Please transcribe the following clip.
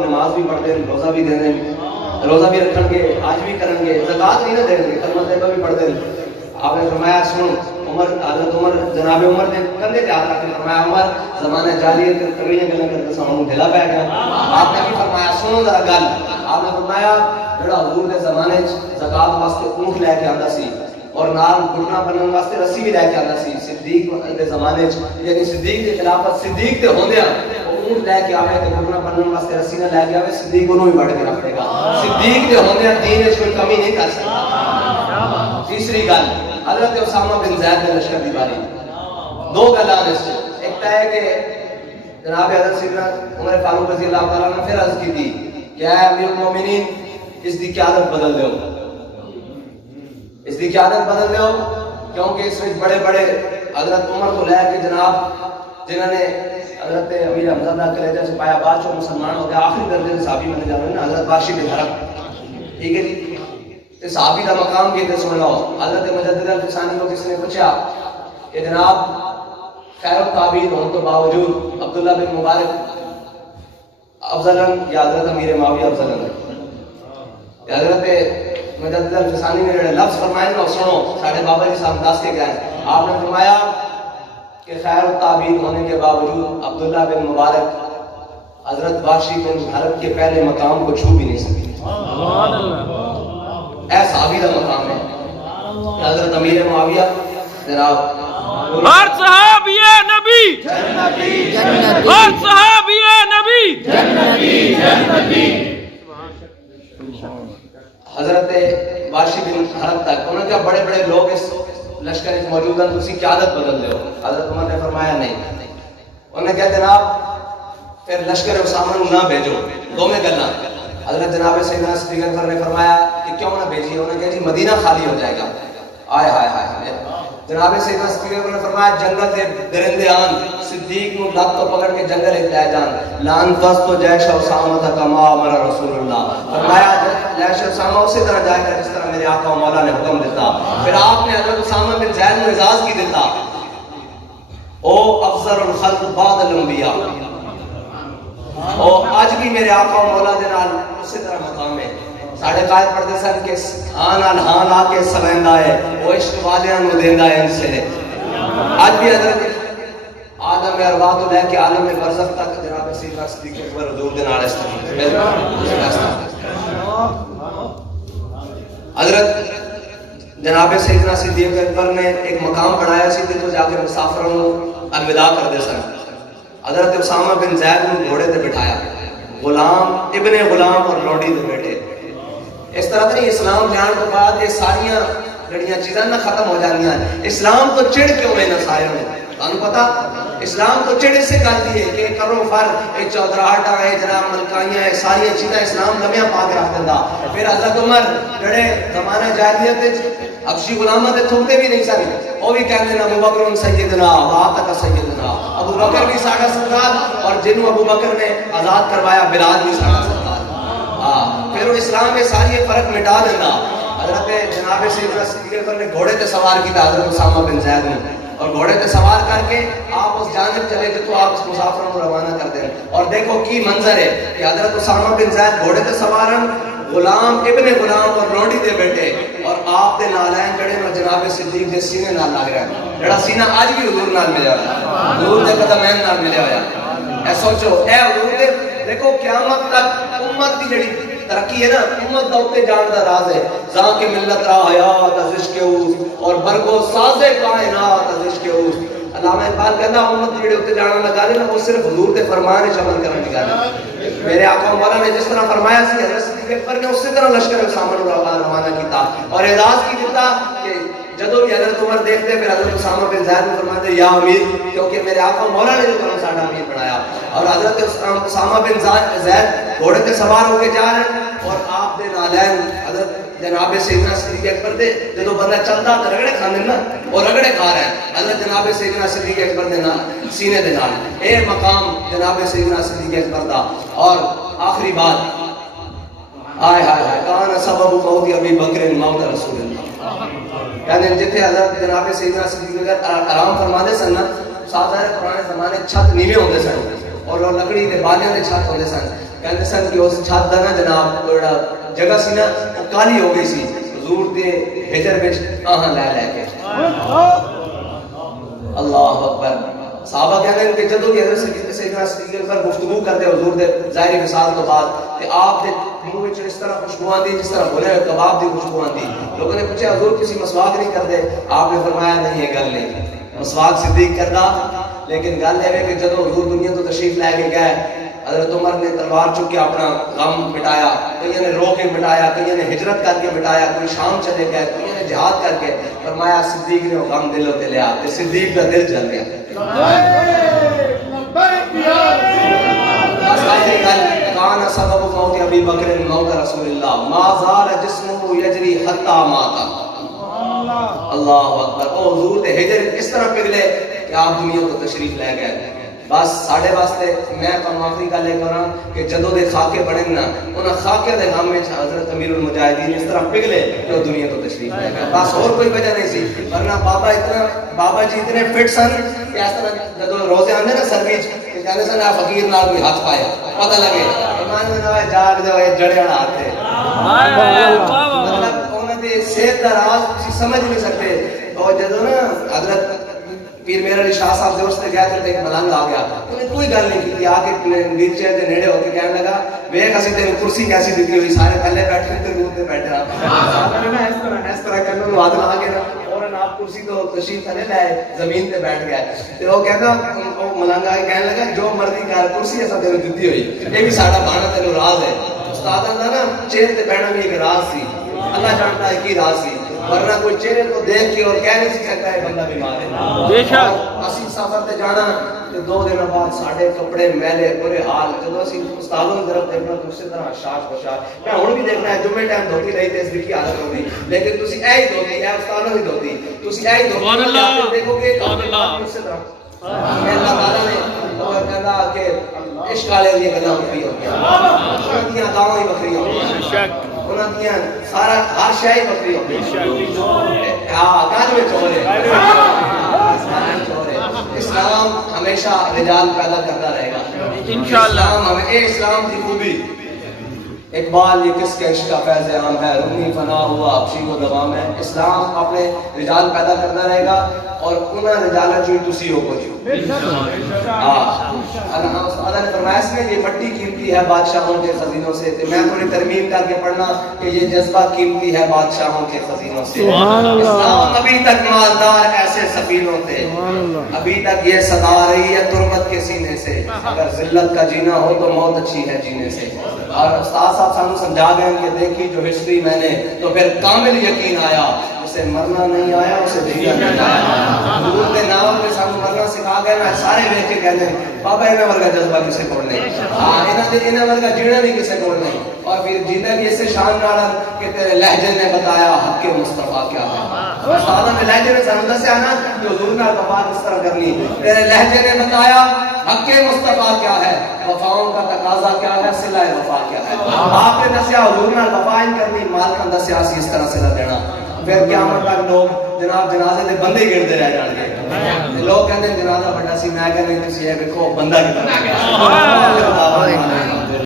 نماز بھی پڑھتے ہیں، روزہ بھی دینے، روزہ بھی رکھن گے، حج بھی کرن گے، زکات نہیں نہ دیں گے، کلمہ طیبہ بھی پڑھتے ہیں۔ آپ نے فرمایا سنو، حضرت عمر جناب عمر نے کندھے تے ہاتھ رکھ کے فرمایا عمر زمانہ جاہلیت تے تگڑیاں گلاں کرتے ساموں ڈھیلا پے گیا۔ آپ نے بھی فرمایا سنو ذرا گل، آپ نے فرمایا جڑا حضور دے زمانے وچ زکات واسطے اونٹ لے کے آندا سی اور نال گھٹنا بنن واسطے رسی بھی لے کے آندا سی، صدیق دے زمانے وچ یعنی صدیق دی خلافت صدیق تے ہوندیاں اونٹ لے کے آوے تے گھٹنا بنن واسطے رسی نہ لے کے آوے، صدیق انہوں ہی بڑھ کے رکھ دے گا۔ صدیق تے ہوندیاں دین وچ کوئی کمی نہیں کر سکتا۔ تیسری گل، حضرت اسامہ بن زید نے لشکر دی باری، دو گلاں اس ایک تے ہے کہ جناب حضرت سیدنا عمر فاروق رضی اللہ تعالیٰ نے پھر عرض کی تھی کہ اے امیر المومنین اس دی قیادت بدل دیو، اس دی قیادت بدل دیو، کیونکہ اس میں بڑے بڑے حضرت عمر کو لے کے جناب جنہوں نے حضرت امیر حمزہ دا کلیجہ چھپایا، بعد چوں مسلمان ہو گیا، آخری درجے کے صحابی بنے جانے نا حضرت باشی بن حرب، ٹھیک ہے جی، تے صحابی دا مقام کیتے سن لو۔ حضرت مجدد الفسانی کو کس نے پوچھا کہ جناب خیر التابعین ہونے کے باوجود عبداللہ بن مبارک افضلن یا حضرت امیر معاویہ افضلن؟ حضرت مجدد الفسانی نے جڑے لفظ فرمائے نا سنو، ساڑھے بابا جی صاحب دس کے گئے، آپ نے فرمایا کہ خیر التابعین ہونے کے باوجود عبداللہ بن مبارک حضرت باشی بن حرب کے پہلے مقام کو چھو بھی نہیں سکتے۔ اے صحابی دا مقام ہے حضرت امیر معاویہ جناب ہر صحابی نبی جنتی ہر صحابی نبی جنتی جنتی حضرت باشی بن حرب تک انہوں نے کہا بڑے بڑے لوگ اس لشکر اس موجود ہیں، تسی قیادت بدل دے ہو۔ حضرت عمر نے فرمایا نہیں، انہوں نے کہا جناب پھر لشکر اسامہ نہ بھیجو، دو میں گلنا۔ حضرت جناب سیدنا صدیق اکبر نے فرمایا کہ کیوں نہ بھیجیے؟ انہوں نے کہا جی مدینہ خالی ہو جائے گا۔ آئے ہائے ہائے ہائے، جناب سیدنا صدیق اکبر نے فرمایا جنگل دے درندے آن، صدیق نو لت تو پکڑ کے جنگل ایک لے جان، لان فست و جیش اسامہ تھا کما امر رسول اللہ، فرمایا جیش اسامہ اسی طرح جائے گا جس طرح میرے آقا و مولا نے حکم دیتا۔ پھر آپ نے حضرت اسامہ بن زید کو اعزاز کی دیتا، او افضل الخلق بعد الانبیاء، اور آج بھی میرے آقا و مولا دے نال اسی طرح مقام ہے۔ ساڑھے قائد پڑھتے سن کہ ہان الہان آ کے سویندا ہے، وہ عشق والیاں نو دیندا ہے ان سے۔ آج بھی حضرت عالم ارواح تو لے کے عالم برزخ تک جناب سیدنا صدیق اکبر حضور دے نال اس طرح حضرت جناب سیدنا صدیق اکبر نے ایک مقام بنایا سی تو جا کے مسافروں کو الوداع کر دے سن۔ حضرت اسامہ بن زید نے گھوڑے تے بٹھایا، غلام ابن غلام اور لوڈی دے بیٹے۔ اس طرح نہیں اسلام جان کے بعد یہ ساریاں جڑیاں چیزاں نہ ختم ہو جانیاں۔ اسلام تو چڑ کیوں ہے نہ سارے تانوں پتہ؟ اسلام تو چڑ سے گل ہے کہ کرو فر اے چودراہٹا ہے جناب ملکائیاں ہے، ساری چیزاں اسلام لمحہ پا کے رکھ دیندا۔ پھر حضرت عمر جڑے زمانہ جاہلیت وچ حبشی غلاماں تے تھوکدے بھی نہیں سن، وہ بھی کہندے ابو بکر سیدنا وآتک سیدنا، ابو بکر بھی ساڈا سردار اور جنوں ابو بکر نے آزاد کروایا بلال بھی ساڈا سردار۔ پھر وہ اسلام میں ساری فرق مٹا دینا۔ حضرت جناب سیدنا صدیق اکبر نے گھوڑے تے سوار کیا حضرت اسامہ بن زید نے، اور گھوڑے تے سوار کر کے آپ اس جانب چلے جتوں آپ اس مسافروں کو روانہ کر دیں۔ اور دیکھو کی منظر ہے کہ حضرت اسامہ بن زید گھوڑے تے سوارن، غلام ابن غلام اور لوڈی دے بیٹے، اور آپ دے نالین جڑے نہ جناب صدیق دے سینے نال لگ رہا ہے، جڑا سینہ آج بھی حضور نال ملیا ہوا ہے، حضور دے قدمین نال ملیا ہوا ہے۔ اے سوچو اے حضور دے دیکھو قیامت تک امت دی جڑی ترقی ہے نا، امت دا اوتے جان دا راز ہے، زاں کے ملت را حیات از عشق اوس اور برگو ساز کائنات از عشق اوس۔ علامہ اقبال کہتا امت جڑے اوتے جانا لگا لے نا، وہ صرف حضور دے فرمان وچ عمل کرنے لگا لے۔ میرے آقا مولا نے جس طرح فرمایا سی حضرت صدیق اکبر نے اسی طرح لشکر اسامہ کو روانہ کیتا اور اعزاز کی دیتا کہ جدو بھی حضرت عمر دیکھتے پھر حضرت اسامہ بن زید نے فرماتے یا امیر، کیونکہ میرے آقا مولا نے جو کرنا ساڈا امیر بنایا۔ اور حضرت اسامہ بن زید گھوڑے تے سوار ہو کے جا رہے ہیں اور آپ دے نالین حضرت جناب سیدنا صدیق اکبر دے جدو بندہ چلتا تو رگڑے کھانے نا، اور رگڑے کھا رہے ہیں حضرت جناب سیدنا صدیق اکبر دے سینے دے نال۔ اے مقام جناب سیدنا صدیق اکبر دا۔ اور آخری بات، آئے ہائے ہائے کان سبب موت ابی بکر موت رسول اللہ، یعنی جتھے حضرت جناب سیدنا صدیق اکبر آرام فرما دے سن، ساتھ پرانے زمانے چھت نیوے ہوندے سن اور لکڑی دے بالیاں دے چھت ہوندے سن، کہندے سن کہ اس چھت دا نا جناب جڑا جگہ سی نا وہ کالی ہو گئی سی حضور دے ہجر وچ آہاں لے لے کے اللہ اکبر صحابہ کہتے ہیں کہ جدوں یہ حضرت سیدنا صدیق پر گفتگو کرتے حضور دے ظاہری وصال تو بعد کہ آپ دے منہ وچ اس طرح خوشبو آندی جس طرح بھنے ہوئے کباب دی خوشبو آندی. لوگوں نے پوچھا حضور کسی مسواک نہیں کرتے؟ آپ نے فرمایا نہیں یہ گل نہیں, مسواک صدیق کردا, لیکن گل ہے کہ جدوں حضور دنیا تو تشریف لے کے گئے حضرت عمر نے تلوار چک کے اپنا غم مٹایا, کئی نے رو کے مٹایا, کئی نے ہجرت کر کے مٹایا, کوئی شام چلے گئے, کئی نے جہاد کر کے. فرمایا صدیق نے وہ غم دلوں تے لیا تے صدیق کا دل جل گیا. کان سبب موت ابی بکر موت رسول اللہ ما زال جسمه یجری حتی مات. اللہ اکبر. او حضور دے ہجر اس طرح پگھلے کہ آپ دنیا کو تشریف لے گئے. بس ساڑھے واسطے میں کم آخری گل یہ کراں کہ جدوں دے خاکے بڑھن نا انہاں خاکے دے غم وچ حضرت امیر المجاہدین اس طرح پگھلے کہ وہ دنیا تو تشریف لے گئے. بس اور کوئی وجہ نہیں سی, ورنہ بابا جی اتنے فٹ سن کہ اس طرح جدوں روزے آندے نا سر وچ کہ کہندے سن فقیر نال کوئی ہاتھ پائے پتہ لگے ایمان میں نہ جاگ دے جڑے والا ہاتھ ہے. مطلب انہاں دے صحت دا راز تسی سمجھ نہیں سکتے. اور جدوں نا حضرت پیر میرا علی شاہ صاحب دوست گیا تو ایک ملنگ آ گیا, انہیں کوئی گل نہیں کی, آ کے نیچے دے نیڑے ہو کے کہنے لگا ویکھ اسی تینوں کرسی کیسی دتی ہوئی, سارے پہلے بیٹھے تے روح تے بیٹھا اس طرح کرنے نوں ہاتھ لا کے نا اور آپ کرسی تو تشریف تھلے لائے زمین تے بیٹھ گئے. تے وہ کہتا وہ ملنگ آ کے کہنے لگا جو مرضی کر کرسی اساں تینوں دتی ہوئی, یہ بھی ساڈا بانا تینوں راز ہے. استاداں دا نا چہرے تے بیٹھنا بھی ایک راز سی, اللہ جانتا ہے کی راز سی, ورنہ کوئی چہرے کو دیکھ کے اور کہہ نہیں سکتا ہے بندہ بیمار ہے. بے شک اسی سفر تے جانا تے 2 دن بعد ساڈے کپڑے میلے برے حال, جدوں اسی استادوں کی طرف دیکھنا تو اسی طرح شاش بشاش. میں ہن بھی دیکھنا ہے جمعے ٹائم دھوتی رہی تے اس کی حالت ہوگی, لیکن تسی اے ہی دھوتی ہے استادوں کی دھوتی, تسی اے ہی دھوتی دیکھو گے اسی طرح اللہ تعالیٰ نے اور کہندا کہ عشق والے دی گلاں وکری ہوندیاں, انہاں دیاں اداواں ہی وکری ہوندیاں, انہاں دیاں سارا ہر شے ہی وکری ہوندی. ہاں گل وچ ہو رہے اسلام ہمیشہ رجال پیدا کرتا رہے گا انشاءاللہ. ہمیں اے اسلام کی خوبی اقبال یہ کس کے عشق کا فیض عام ہے, رومی فنا ہوا ابشی و دوام ہے. اسلام اپنے رجال پیدا کرتا رہے گا اور انہاں رجالہ جو تسی ہو کو جو اللہ نے فرمایا اس میں یہ مٹی قیمتی ہے بادشاہوں کے خزینوں سے. میں تھوڑی ترمیم کر کے پڑھنا کہ یہ جذبہ قیمتی ہے بادشاہوں کے خزینوں سے. اسلام ابھی تک مالدار ایسے سفینوں تھے, ابھی تک یہ صدا رہی ہے تربت کے سینے سے, اگر ذلت کا جینا ہو تو موت اچھی ہے جینے سے. اور استاد صاحب سانو سمجھا گئے کہ دیکھی جو ہسٹری میں نے تو پھر کامل یقین آیا, اسے مرنا نہیں آیا اسے جینا نہیں آیا. حضور کے نام میں سانو مرنا سکھا گئے, میں سارے دیکھ کے کہتے ہیں بابا انہاں ورگا جذبہ کسے کول نہیں, انہاں ورگا جینا بھی کسے کول نہیں. اور پھر جینا بھی اسے شان نال کہ تیرے لہجے نے بتایا حق مصطفیٰ کیا ہے. استاد نے لہجے نے سانو دسیا نا کہ حضور نال وفا کس طرح کرنی, تیرے لہجے نے بتایا حق مصطفیٰ کیا ہے, وفاؤں کا تقاضا کیا ہے, صلہ وفا کیا ہے. آپ نے دسیا حضور نال وفا کرنی, مال کا دسیا سی اس طرح صلہ دینا. پھر قیامت تک لوگ جناب جنازے دے بندے گرتے رہ جان گے. لوگ کہتے ہیں جنازہ بڑا سی, میں کہنے تسی اے ویکھو بندہ کتنا ہے.